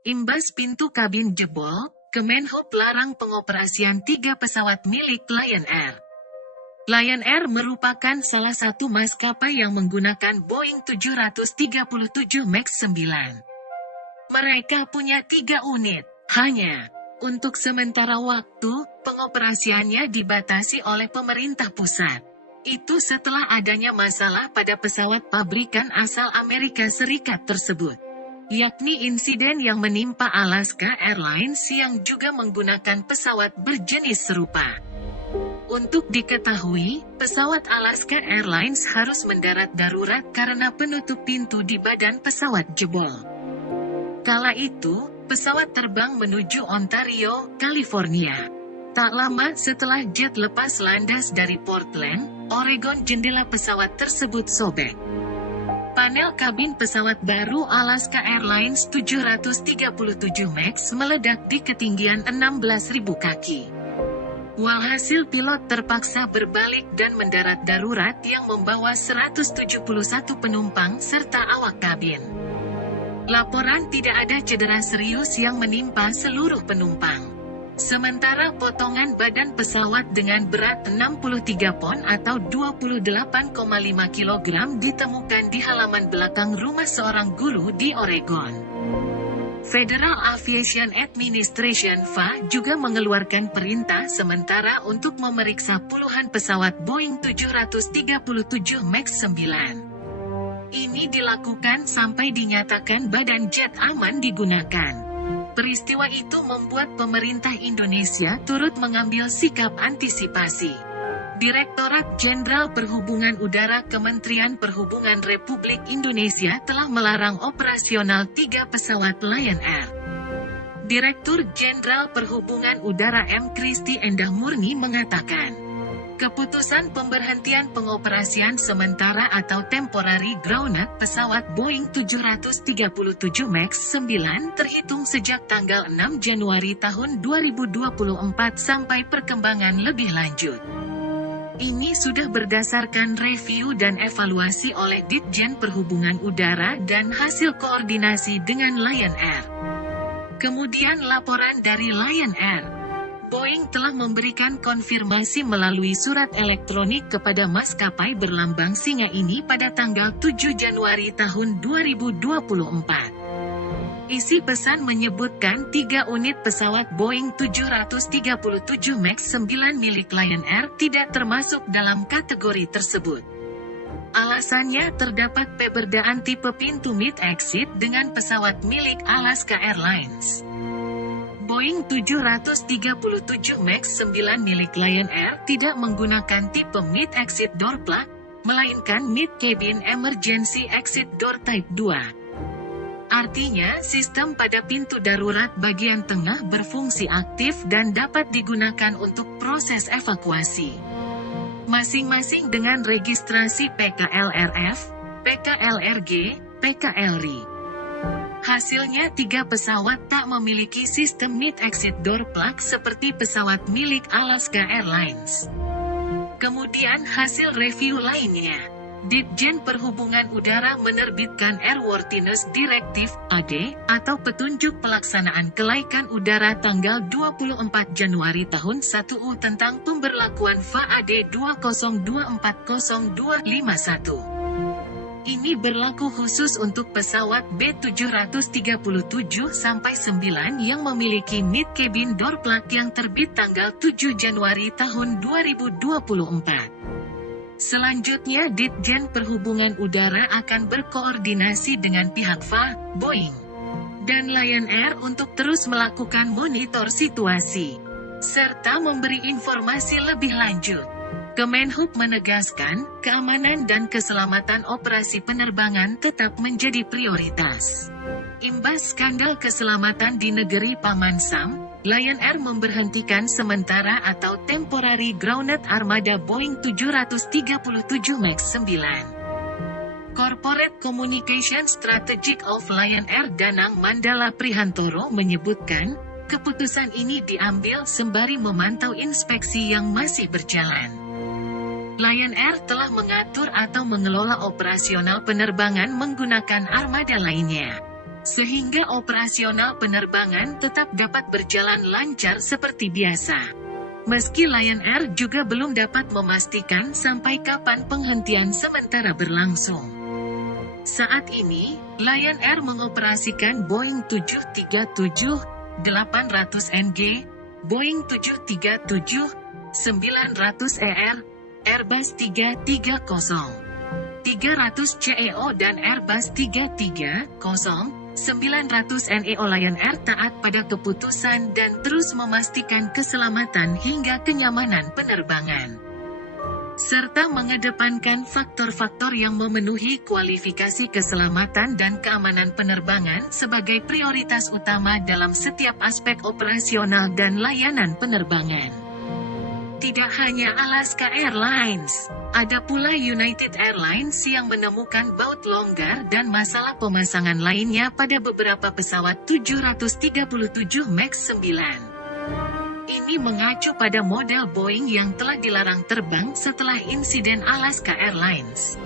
Imbas pintu kabin jebol, Kemenhub larang pengoperasian 3 pesawat milik Lion Air. Lion Air merupakan salah satu maskapai yang menggunakan Boeing 737 MAX 9. Mereka punya 3 unit, hanya. Untuk sementara waktu, pengoperasiannya dibatasi oleh pemerintah pusat. Itu setelah adanya masalah pada pesawat pabrikan asal Amerika Serikat tersebut, yakni insiden yang menimpa Alaska Airlines yang juga menggunakan pesawat berjenis serupa. Untuk diketahui, pesawat Alaska Airlines harus mendarat darurat karena penutup pintu di badan pesawat jebol. Kala itu, pesawat terbang menuju Ontario, California. Tak lama setelah jet lepas landas dari Portland, Oregon, jendela pesawat tersebut sobek. Panel kabin pesawat baru Alaska Airlines 737 MAX meledak di ketinggian 16.000 kaki. Walhasil pilot terpaksa berbalik dan mendarat darurat yang membawa 171 penumpang serta awak kabin. Laporan tidak ada cedera serius yang menimpa seluruh penumpang. Sementara potongan badan pesawat dengan berat 63 pon atau 28,5 kg ditemukan di halaman belakang rumah seorang guru di Oregon. Federal Aviation Administration (FAA) juga mengeluarkan perintah sementara untuk memeriksa puluhan pesawat Boeing 737 MAX 9. Ini dilakukan sampai dinyatakan badan jet aman digunakan. Peristiwa itu membuat pemerintah Indonesia turut mengambil sikap antisipasi. Direktorat Jenderal Perhubungan Udara Kementerian Perhubungan Republik Indonesia telah melarang operasional 3 pesawat Lion Air. Direktur Jenderal Perhubungan Udara M. Kristi Endah Murni mengatakan, keputusan pemberhentian pengoperasian sementara atau temporary grounded pesawat Boeing 737 MAX 9 terhitung sejak tanggal 6 Januari tahun 2024 sampai perkembangan lebih lanjut. Ini sudah berdasarkan review dan evaluasi oleh Ditjen Perhubungan Udara dan hasil koordinasi dengan Lion Air. Kemudian laporan dari Lion Air. Boeing telah memberikan konfirmasi melalui surat elektronik kepada maskapai berlambang singa ini pada tanggal 7 Januari tahun 2024. Isi pesan menyebutkan 3 unit pesawat Boeing 737 MAX 9 milik Lion Air tidak termasuk dalam kategori tersebut. Alasannya terdapat perbedaan tipe pintu mid-exit dengan pesawat milik Alaska Airlines. Boeing 737 MAX 9 milik Lion Air tidak menggunakan tipe mid-exit door plug, melainkan mid-cabin emergency exit door type 2. Artinya, sistem pada pintu darurat bagian tengah berfungsi aktif dan dapat digunakan untuk proses evakuasi. Masing-masing dengan registrasi PKLRF, PKLRG, PKLRI. Hasilnya 3 pesawat tak memiliki sistem mid-exit door plug seperti pesawat milik Alaska Airlines. Kemudian hasil review lainnya. Ditjen Perhubungan Udara menerbitkan Airworthiness Directive (AD) atau petunjuk pelaksanaan kelaikan udara tanggal 24 Januari tahun 1 tentang pemberlakuan FAA-AD 2024051. Ini berlaku khusus untuk pesawat B737-9 yang memiliki mid-cabin door plug yang terbit tanggal 7 Januari tahun 2024. Selanjutnya Ditjen Perhubungan Udara akan berkoordinasi dengan pihak FAA, Boeing, dan Lion Air untuk terus melakukan monitor situasi, serta memberi informasi lebih lanjut. Kemenhub menegaskan, keamanan dan keselamatan operasi penerbangan tetap menjadi prioritas. Imbas skandal keselamatan di negeri Paman Sam, Lion Air memberhentikan sementara atau temporary grounded armada Boeing 737 MAX 9. Corporate Communication Strategic of Lion Air Danang Mandala Prihantoro menyebutkan, keputusan ini diambil sembari memantau inspeksi yang masih berjalan. Lion Air telah mengatur atau mengelola operasional penerbangan menggunakan armada lainnya. sehingga operasional penerbangan tetap dapat berjalan lancar seperti biasa. Meski Lion Air juga belum dapat memastikan sampai kapan penghentian sementara berlangsung. Saat ini, Lion Air mengoperasikan Boeing 737-800NG, Boeing 737-900ER, Airbus 330, 300ceo dan Airbus 330-900neo. Lion Air taat pada keputusan dan terus memastikan keselamatan hingga kenyamanan penerbangan, serta mengedepankan faktor-faktor yang memenuhi kualifikasi keselamatan dan keamanan penerbangan sebagai prioritas utama dalam setiap aspek operasional dan layanan penerbangan. Tidak hanya Alaska Airlines, ada pula United Airlines yang menemukan baut longgar dan masalah pemasangan lainnya pada beberapa pesawat 737 MAX 9. Ini mengacu pada model Boeing yang telah dilarang terbang setelah insiden Alaska Airlines.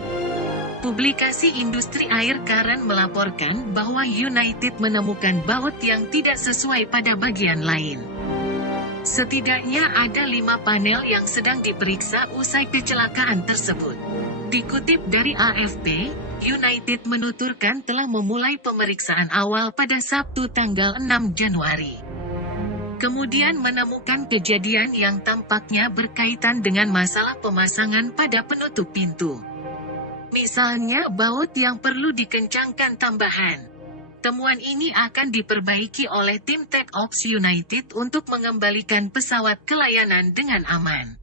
Publikasi Industri Air Current melaporkan bahwa United menemukan baut yang tidak sesuai pada bagian lain. Setidaknya ada 5 panel yang sedang diperiksa usai kecelakaan tersebut. Dikutip dari AFP, United menuturkan telah memulai pemeriksaan awal pada Sabtu tanggal 6 Januari. Kemudian menemukan kejadian yang tampaknya berkaitan dengan masalah pemasangan pada penutup pintu. Misalnya baut yang perlu dikencangkan tambahan. Temuan ini akan diperbaiki oleh tim Tech Ops United untuk mengembalikan pesawat ke layanan dengan aman.